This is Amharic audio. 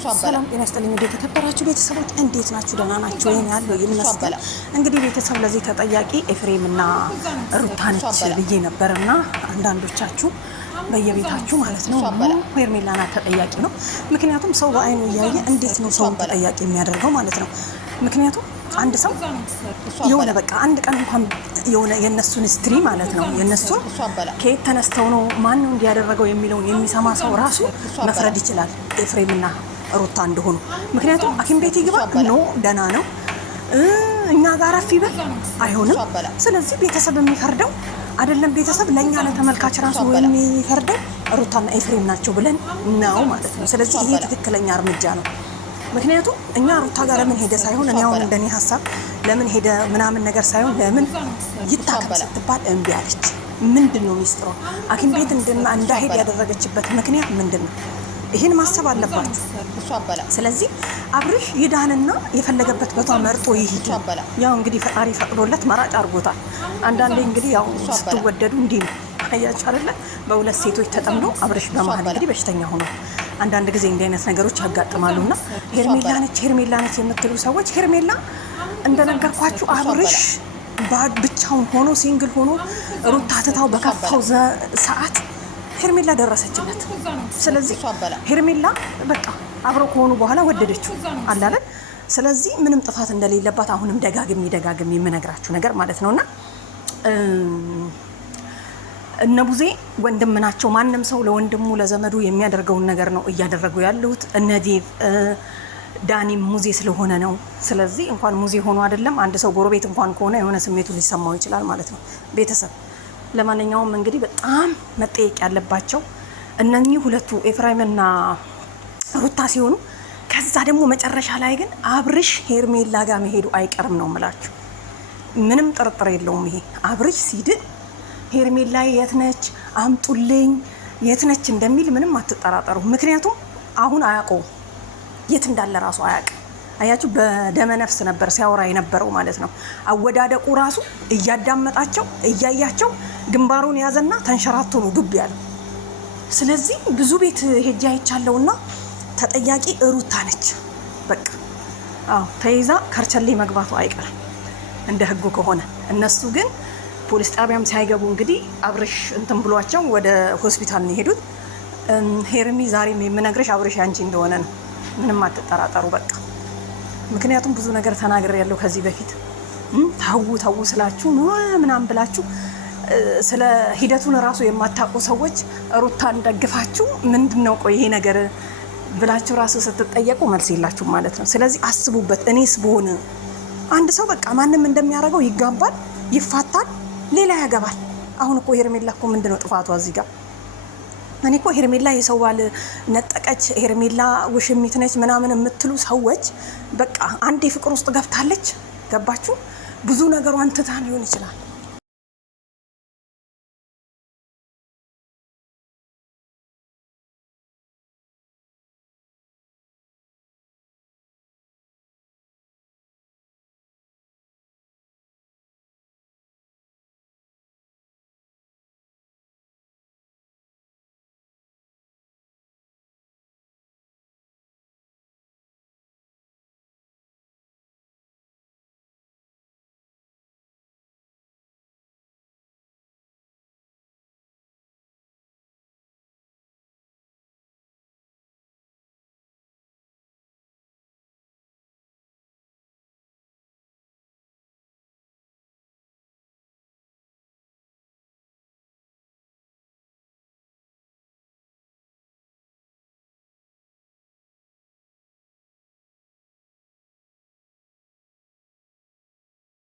ሰላም ጤና ይስጥልኝ። እንዴት ተከበራችሁ ቤተሰቦች እንዴት ናችሁ? ደህና ናችሁ ወይ? ያለው ይመስገን። እንግዲህ ቤተሰብ ለዚህ ተጠያቂ ኤፍሬምና ሩታ ነች ብዬ ነበርና አንዳንዶቻችሁ በየቤታችሁ ማለት ነው ሄርሜላና ተጠያቂ ነው። ምክንያቱም ሰው በአይኑ እያየ እንዴት ነው ሰው ተጠያቂ የሚያደርገው ማለት ነው። ምክንያቱም አንድ ሰው የሆነ በቃ አንድ ቀን እንኳን የሆነ የነሱን ስትሪ ማለት ነው የነሱን ከየት ተነስተው ነው ማን ነው እንዲያደረገው የሚለውን የሚሰማ ሰው ራሱ መፍረድ ይችላል ኤፍሬምና ሩታ እንደሆኑ። ምክንያቱም ሐኪም ቤት ይግባ ነው ደህና ነው እኛ ጋር አፍይበል አይሆንም። ስለዚህ ቤተሰብ የሚፈርደው አይደለም ቤተሰብ ለኛ ለተመልካች ራሱ የሚፈርደው ሩታና ኤፍሬም ናቸው ብለን ነው ማለት ነው። ስለዚህ ይሄ ትክክለኛ እርምጃ ነው። ምክንያቱም እኛ ሩታ ጋር ለምን ሄደ ሳይሆን እኔ አሁን እንደኔ ሐሳብ ለምን ሄደ ምናምን ነገር ሳይሆን ለምን ይታከም ስትባል እምቢ አለች። ምንድነው ሚስጥሩ? ሐኪም ቤት እንዳይሄድ ያደረገችበት ምክንያት ምንድነው? ይሄን ማሰብ አለባችሁ። ስለዚህ አብርሽ ይዳንና የፈለገበት ቦታ መርጦ ይሄድ። ያው እንግዲህ ፈጣሪ ፈቅዶለት መራጭ አድርጎታል። አንዳንዴ እንግዲህ ያው ስትወደዱ እንዲህ ነው አያችሁ አይደለ? በሁለት ሴቶች ተጠምዶ አብርሽ በመሀል እንግዲህ በሽተኛ ሆኖ አንዳንድ ጊዜ እንዲህ አይነት ነገሮች ያጋጥማሉና ሄርሜላ ነች የምትሉ ሰዎች ሄርሜላ እንደነገርኳችሁ አብርሽ ብቻውን ሆኖ ሲንግል ሆኖ ሩታ ትታው በከፋው ሰዓት ሄርሜላ ደረሰችለት። ስለዚህ ሄርሜላ በቃ አብረው ከሆኑ በኋላ ወደደችው አላለ። ስለዚህ ምንም ጥፋት እንደሌለባት አሁንም ደጋግሚ የምነግራችሁ ነገር ማለት ነውና እነቡዜ ወንድም ናቸው። ማንም ሰው ለወንድሙ ለዘመዱ የሚያደርገውን ነገር ነው እያደረጉ ያሉት። እነዴቭ ዳኒም ሙዜ ስለሆነ ነው። ስለዚህ እንኳን ሙዜ ሆኖ አይደለም አንድ ሰው ጎረቤት እንኳን ከሆነ የሆነ ስሜቱ ሊሰማው ይችላል ማለት ነው ቤተሰብ። ለማንኛውም እንግዲህ በጣም መጠየቅ ያለባቸው እነኚህ ሁለቱ ኤፍሬምና ሩታ ሲሆኑ ከዛ ደግሞ መጨረሻ ላይ ግን አብርሽ ሄርሜላ ጋር መሄዱ አይቀርም ነው የምላችሁ። ምንም ጥርጥር የለውም። ይሄ አብርሽ ሲድን ሄርሜላ የት ነች አምጡልኝ የት ነች እንደሚል ምንም አትጠራጠሩ። ምክንያቱም አሁን አያውቀውም የት እንዳለ ራሱ አያውቅም። አያችሁ በደመ ነፍስ ነበር ሲያወራ የነበረው ማለት ነው። አወዳደቁ ራሱ እያዳመጣቸው እያያቸው ግንባሩን ያዘና ተንሸራቶ ነው ዱብ ያለው። ስለዚህ ብዙ ቤት ሄጃ አይቻለውና ተጠያቂ ሩታ ነች በቃ። ተይዛ ከርቸሌ መግባቱ አይቀርም እንደ ህጉ ከሆነ። እነሱ ግን ፖሊስ ጣቢያም ሳይገቡ እንግዲህ አብርሽ እንትን ብሏቸው ወደ ሆስፒታል ነው የሄዱት። ሄርሚ ዛሬም የምነግርሽ አብርሽ አንቺ እንደሆነ ነው። ምንም አትጠራጠሩ በቃ። ምክንያቱም ብዙ ነገር ተናግሬ ያለው ከዚህ በፊት ታው ስላችሁ ምናምን ብላችሁ ስለ ሂደቱን ራሱ የማታውቁ ሰዎች ሩታን ደግፋችሁ ምንድነው ቆይ ይሄ ነገር ብላችሁ ራሱ ስትጠየቁ መልስ የላችሁ ማለት ነው። ስለዚህ አስቡበት። እኔስ ብሆን አንድ ሰው በቃ ማንም እንደሚያደርገው ይጋባል፣ ይፋታል፣ ሌላ ያገባል። አሁን እኮ ሄርሜላ እኮ ምንድነው ጥፋቷ እዚህ ጋር? እኔ እኮ ሄርሜላ የሰው ባል ነጠቀች፣ ሄርሜላ ውሽሚት ነች ምናምን የምትሉ ሰዎች በቃ አንዴ ፍቅር ውስጥ ገብታለች። ገባችሁ? ብዙ ነገሯን ትታ ሊሆን ይችላል